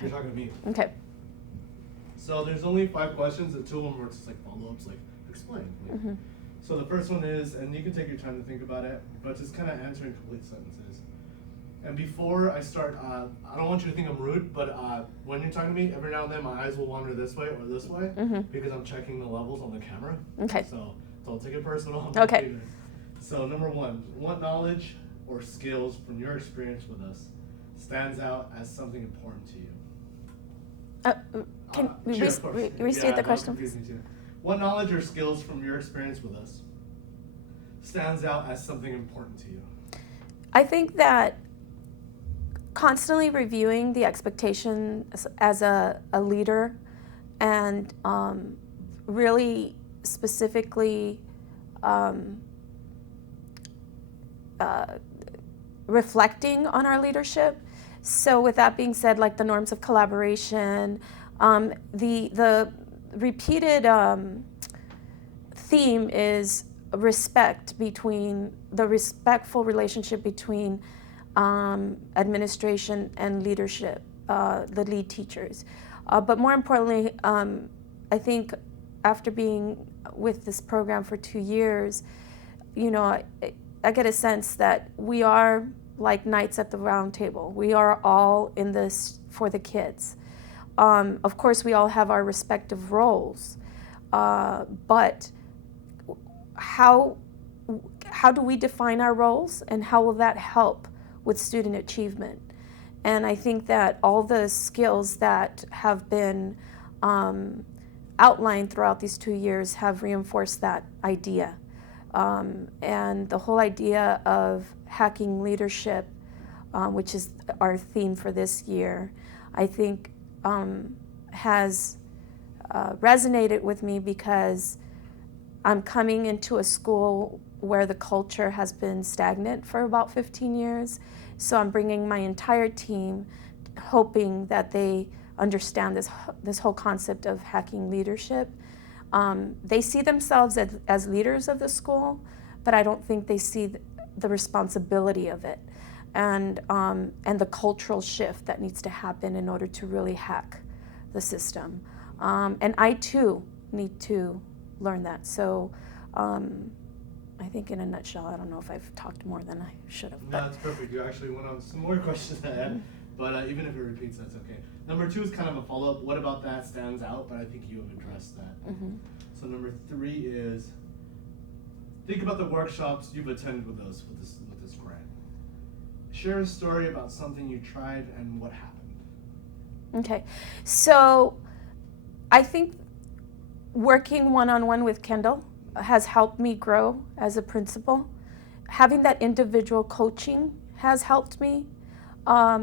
You're talking to me. Okay. So there's only 5 questions, and 2 of them are just like follow-ups, like explain. Like, So the first one is, and you can take your time to think about it, but just kind of answering complete sentences. And before I start, I don't want you to think I'm rude, but when you're talking to me, every now and then my eyes will wander this way or this way because I'm checking the levels on the camera. Okay. So don't take it personal. Okay. So number 1, what knowledge or skills from your experience with us stands out as something important to you? Can we Sure, of course. restate the question? That confused me too. What knowledge or skills from your experience with us stands out as something important to you? I think that constantly reviewing the expectation as a leader and really specifically reflecting on our leadership. So with that being said, like the norms of collaboration, the repeated theme is the respectful relationship between administration and leadership, the lead teachers. But more importantly, I think after being with this program for 2 years, I get a sense that we are like knights at the round table. We are all in this for the kids. Of course, we all have our respective roles, but how do we define our roles, and how will that help with student achievement? And I think that all the skills that have been outlined throughout these 2 years have reinforced that idea. And the whole idea of hacking leadership, which is our theme for this year, I think has resonated with me because I'm coming into a school where the culture has been stagnant for about 15 years. So I'm bringing my entire team, hoping that they understand this whole concept of hacking leadership. They see themselves as leaders of the school, but I don't think they see the responsibility of it and the cultural shift that needs to happen in order to really hack the system. And I too need to learn that. So I think in a nutshell, I don't know if I've talked more than I should have. No, that's perfect. You actually went on some more questions to add, but even if it repeats, that's okay. Number 2 is kind of a follow-up. What about that stands out? But I think you have addressed that. So number 3 is, think about the workshops you've attended with us with this grant. Share a story about something you tried and what happened. Okay, so I think working one-on-one with Kendall has helped me grow as a principal. Having that individual coaching has helped me, not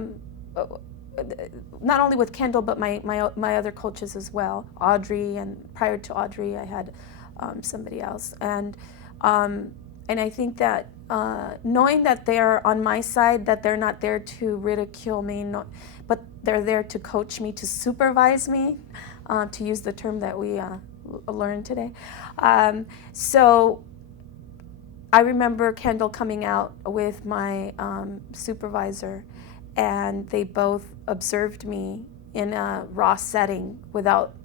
only with Kendall, but my other coaches as well, Audrey, and prior to Audrey, I had somebody else. And I think that knowing that they're on my side, that they're not there to ridicule me, but they're there to coach me, to supervise me, to use the term that we learned today. So I remember Kendall coming out with my supervisor, and they both observed me in a raw setting without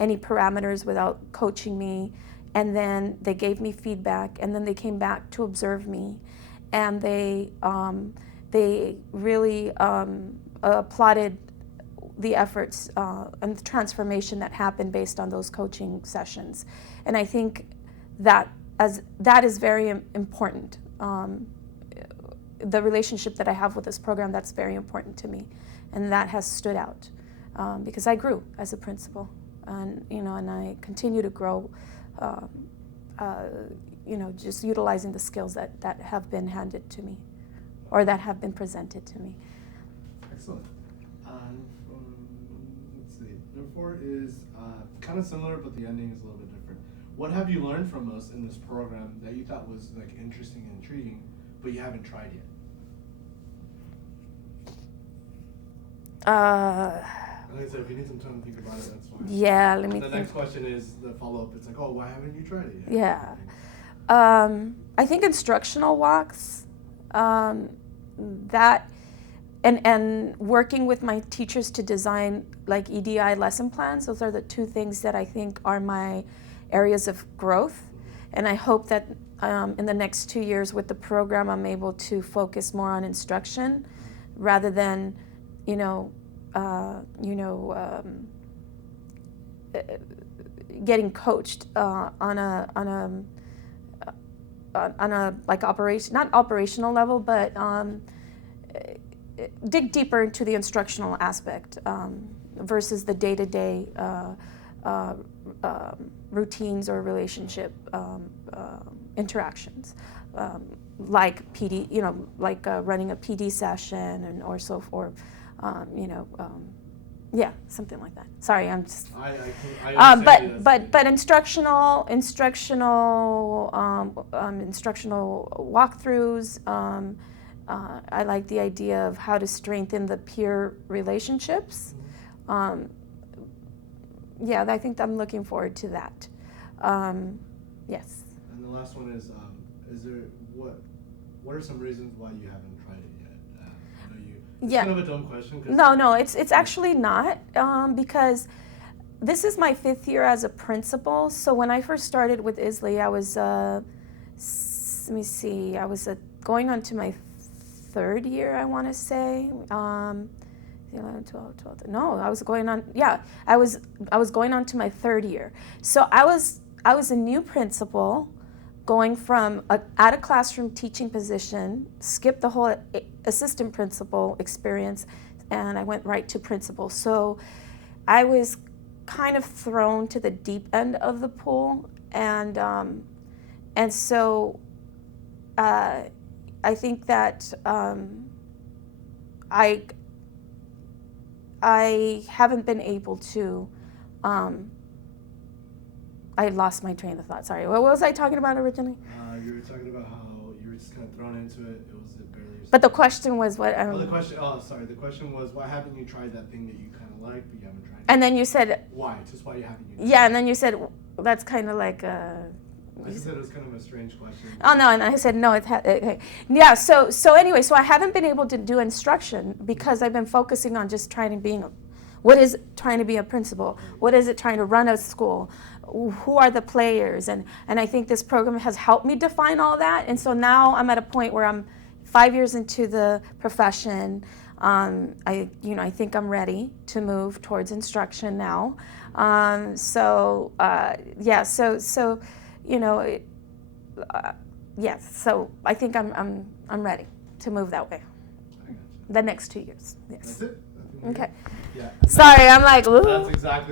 any parameters, without coaching me, and then they gave me feedback, and then they came back to observe me, and they really applauded the efforts and the transformation that happened based on those coaching sessions. And I think that is very important. The relationship that I have with this program, that's very important to me, and that has stood out because I grew as a principal, and and I continue to grow. Just utilizing the skills that have been handed to me, or that have been presented to me. Excellent. Let's see. Number 4 is kind of similar, but the ending is a little bit different. What have you learned from us in this program that you thought was like interesting and intriguing, but you haven't tried yet? Like I said, if you need some time to think about it, that's fine. Yeah, let me The think. next question is the follow-up. It's like, oh, why haven't you tried it yet? Yeah. I think instructional walks, that and working with my teachers to design like EDI lesson plans. Those are the two things that I think are my areas of growth. And I hope that in the next 2 years with the program, I'm able to focus more on instruction rather than, getting coached on a like not operational level, but dig deeper into the instructional aspect versus the day-to-day routines or relationship interactions, like PD, like running a PD session and or so forth, yeah, something like that. Sorry, I'm just. I but instructional walkthroughs. I like the idea of how to strengthen the peer relationships. Yeah, I think I'm looking forward to that. Yes. And the last one is there what are some reasons why you haven't tried it yet? It's kind of a dumb question. No, it's actually not, because this is my 5th year as a principal. So when I first started with ISLE, I was, going on to my 3rd year, I want to say. 11, 12. No, I was going on to my 3rd year. So I was a new principal, going from at a classroom teaching position, skipped the whole assistant principal experience, and I went right to principal. So I was kind of thrown to the deep end of the pool, and so I think that I haven't been able to. I lost my train of thought. Sorry. What was I talking about originally? You were talking about how you were just kind of thrown into it. It was barely yourself. But the question was what? The question was, why haven't you tried that thing that you kind of like, but you haven't tried? And then you said. Why? Just why you haven't? Yeah, and then you said, that's kind of like. I said it was kind of a strange question. Oh no, and I said no. Yeah. So anyway, so I haven't been able to do instruction because I've been focusing on just trying to what is trying to be a principal? What is it trying to run a school? Who are the players? And I think this program has helped me define all that. And so now I'm at a point where I'm 5 years into the profession. I think I'm ready to move towards instruction now. So I think I'm ready to move that way. The next 2 years. Yes. That's it? Okay. Yeah. Sorry, I'm like, ooh. That's exactly